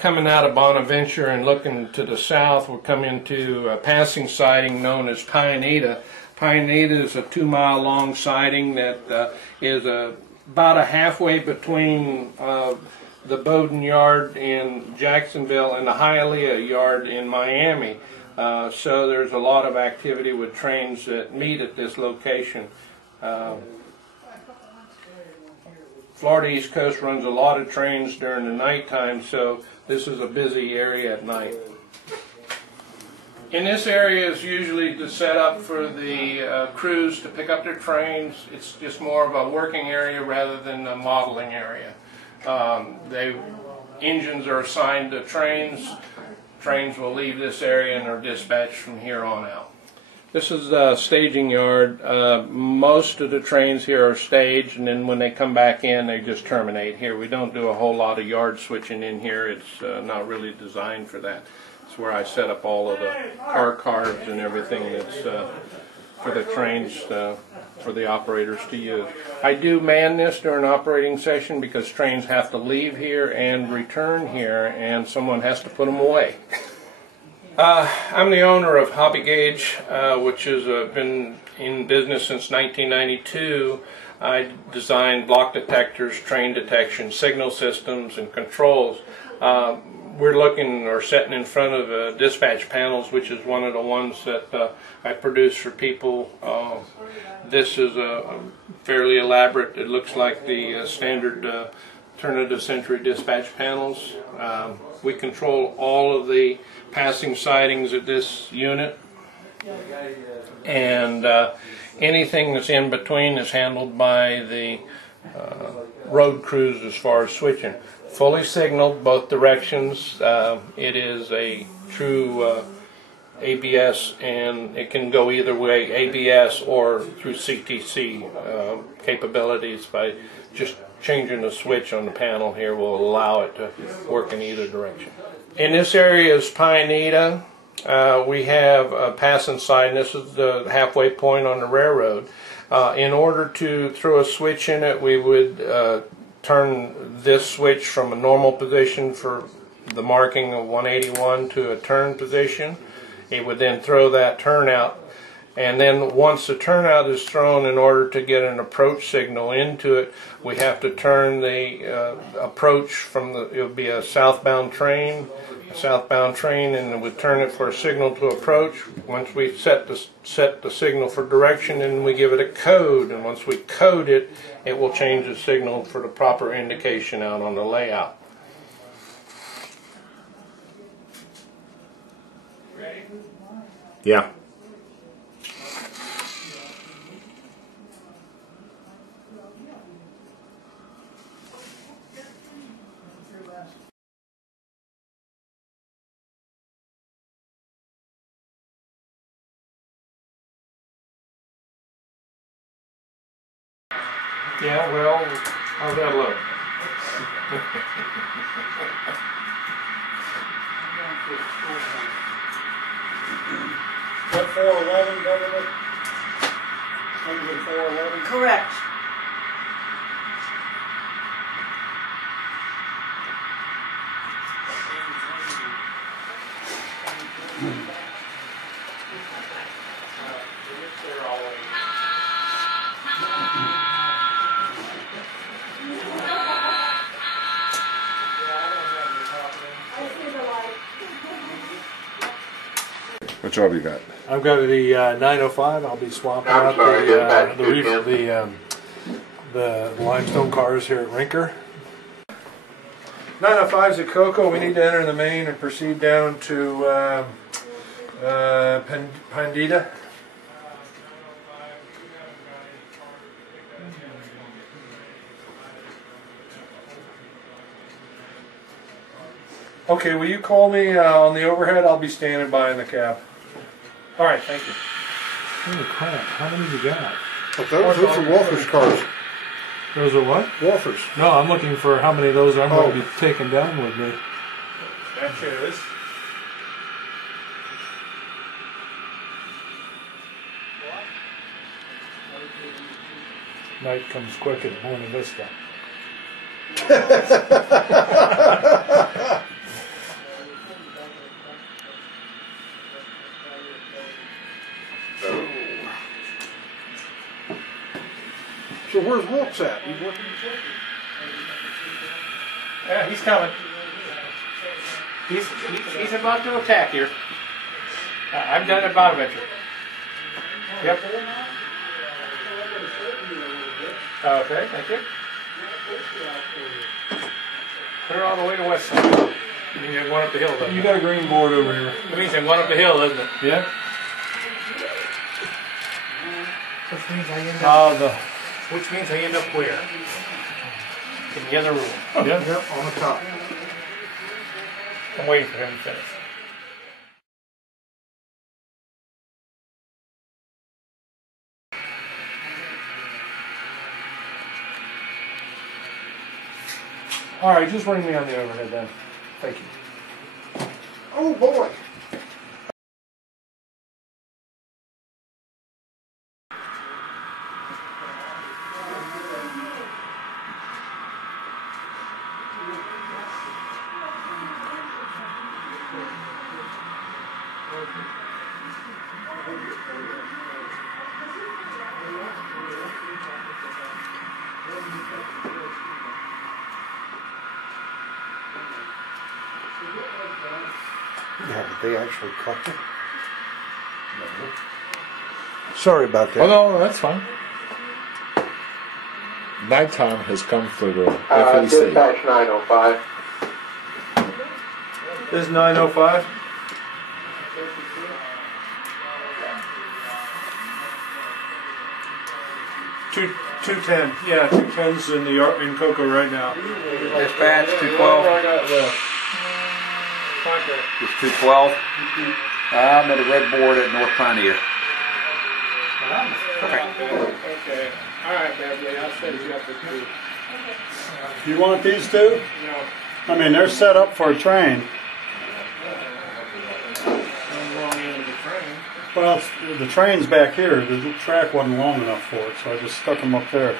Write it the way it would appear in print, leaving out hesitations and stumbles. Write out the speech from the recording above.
Coming out of Bonaventure and looking to the south, we'll come into a passing siding known as Pineda. Pineda is a 2-mile long siding that is about a halfway between the Bowdoin Yard in Jacksonville and the Hialeah Yard in Miami. So there's a lot of activity with trains that meet at this location. Florida East Coast runs a lot of trains during the nighttime, so this is a busy area at night. In this area is usually the setup for the crews to pick up their trains. It's just more of a working area rather than a modeling area. Engines are assigned to trains. Trains will leave this area and are dispatched from here on out. This is the staging yard. Most of the trains here are staged, and then when they come back in, they just terminate here. We don't do a whole lot of yard switching in here. It's not really designed for that. It's where I set up all of the car cars and everything that's for the trains for the operators to use. I do man this during operating session because trains have to leave here and return here, and someone has to put them away. I'm the owner of Hobby Gauge, which has been in business since 1992. I designed block detectors, train detection, signal systems, and controls. We're looking or sitting in front of dispatch panels, which is one of the ones that I produce for people. This is a fairly elaborate, it looks like the standard turn-of-the-century dispatch panels. We control all of the passing sidings at this unit, and anything that's in between is handled by the road crews as far as switching. Fully signaled both directions. It is a true ABS, and it can go either way, ABS or through CTC capabilities. By just changing the switch on the panel here will allow it to work in either direction. In this area is Pineda. We have a passing sign. This is the halfway point on the railroad. In order to throw a switch in it, we would turn this switch from a normal position for the marking of 181 to a turn position. It would then throw that turnout, and then once the turnout is thrown, in order to get an approach signal into it, we have to turn the approach from the, it would be a southbound train, and it would turn it for a signal to approach. Once we set the signal for direction, and we give it a code, and once we code it, it will change the signal for the proper indication out on the layout. Ready? Yeah. Yeah, well, how's that look? What, 411, Governor? Engine 411? Correct. What job you got? I've got the 905. I'll be swapping out the limestone cars here at Rinker. 905's at Cocoa. We need to enter the main and proceed down to Pineda. Okay, will you call me on the overhead? I'll be standing by in the cab. All right, thank you. Holy crap, how many you got? Those are Wolfer's cars. Those are what? Wolfer's. No, I'm looking for how many of those I'm going to be taking down with me. That is. Night comes quick at Buena Vista. So where's Hawks at? Yeah, he's coming. He's about to attack here. I've done it about venture. Yep. Okay, thank you. Put her all the way to west side. You mean there's one up the hill, doesn't You it? got a green board over here. It means there's one up the hill, doesn't it? Yeah. Which means I end up where? In the other room. Yeah. Yep, on the top. I'm waiting for him to finish. All right, just ring me on the overhead then. Thank you. Oh boy. Yeah, did they actually cut it? No. Sorry about that. Oh no, that's fine. Nighttime has come for the Dispatch FAC. 905. This is 905. Two 210. Yeah, 210's in Cocoa right now. Dispatch 212. It's 212. I'm at a red board at North Pioneer. Okay. All right, Beverly, I'll set you up with two. You want these two? No. I mean, they're set up for a train. I'm going into the train. Well, the train's back here. The track wasn't long enough for it, so I just stuck them up there.